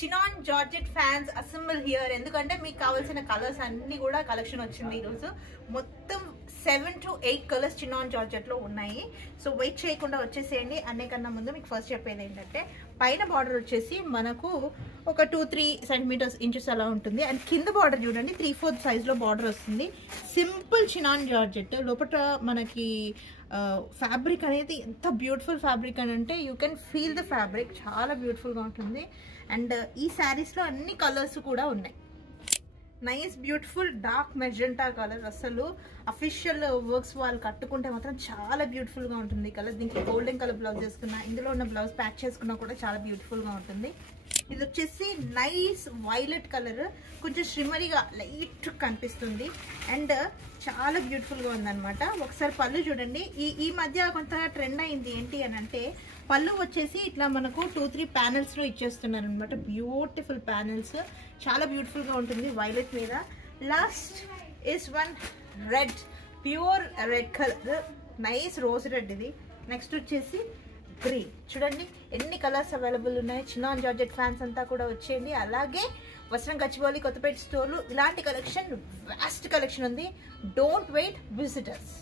Chinon georgette fans assemble here. ఎందుకంటే మీకు కావాల్సిన కలర్స్ అన్ని కూడా కలెక్షన్ వచ్చింది ఈరోజు. మొత్తం 7 to 8 కలర్స్ చినాన్ జార్జెట్ లో ఉన్నాయి. సో వెయిట్ చేయకుండా వచ్చేసేయండి. అన్నికన్నా ముందు మీకు ఫస్ట్ చెప్పేది ఏంటంటే పైన బార్డర్ వచ్చేసి మనకు ఒక 2-3 సెంటీమీటర్స్ ఇంచెస్ అలా ఉంటుంది. అండ్ కింద బార్డర్ చూడండి 3/4 సైజ్ లో బార్డర్ వస్తుంది. Simple chinon georgette. లోపల మనకి ఫ్యాబ్రిక్ అనేది ఎంత బ్యూటిఫుల్ ఫ్యాబ్రిక్ అని అంటే you can feel the fabric. చాలా బ్యూటిఫుల్గా ఉంటుంది. అండ్ ఈ శారీస్లో అన్ని కలర్స్ కూడా ఉన్నాయి. Nice beautiful dark magenta colour. అసలు అఫీషియల్ వర్క్స్ వాళ్ళు కట్టుకుంటే మాత్రం చాలా బ్యూటిఫుల్గా ఉంటుంది ఈ కలర్. దీనికి గోల్డెన్ కలర్ బ్లౌజ్ చేసుకున్నా, ఇందులో ఉన్న బ్లౌజ్ ప్యాచ్ చేసుకున్నా కూడా చాలా బ్యూటిఫుల్గా ఉంటుంది. ఇది వచ్చేసి నైస్ వైలెట్ కలర్, కొంచెం షిమరీగా లైట్ కనిపిస్తుంది అండ్ చాలా బ్యూటిఫుల్గా ఉందన్నమాట. ఒకసారి పళ్ళు చూడండి. ఈ మధ్య కొంత ట్రెండ్ అయింది ఏంటి అని అంటే పళ్ళు వచ్చేసి ఇట్లా మనకు 2-3 ప్యానెల్స్లో ఇచ్చేస్తున్నారు అనమాట. బ్యూటిఫుల్ ప్యానెల్స్, చాలా బ్యూటిఫుల్గా ఉంటుంది వైలెట్ మీద. Last is one red, pure red colour, nice rose red ఇది. నెక్స్ట్ వచ్చేసి గ్రీన్. చూడండి ఎన్ని కలర్స్ అవైలబుల్ ఉన్నాయి. చినాన్ జార్జెట్ ఫ్యాన్స్ అంతా కూడా వచ్చేయండి. అలాగే వస్త్రం గచ్చిబౌలి కొత్తపేట స్టోర్లు ఇలాంటి కలెక్షన్, వాస్ట్ కలెక్షన్ ఉంది. Don't wait, visitors.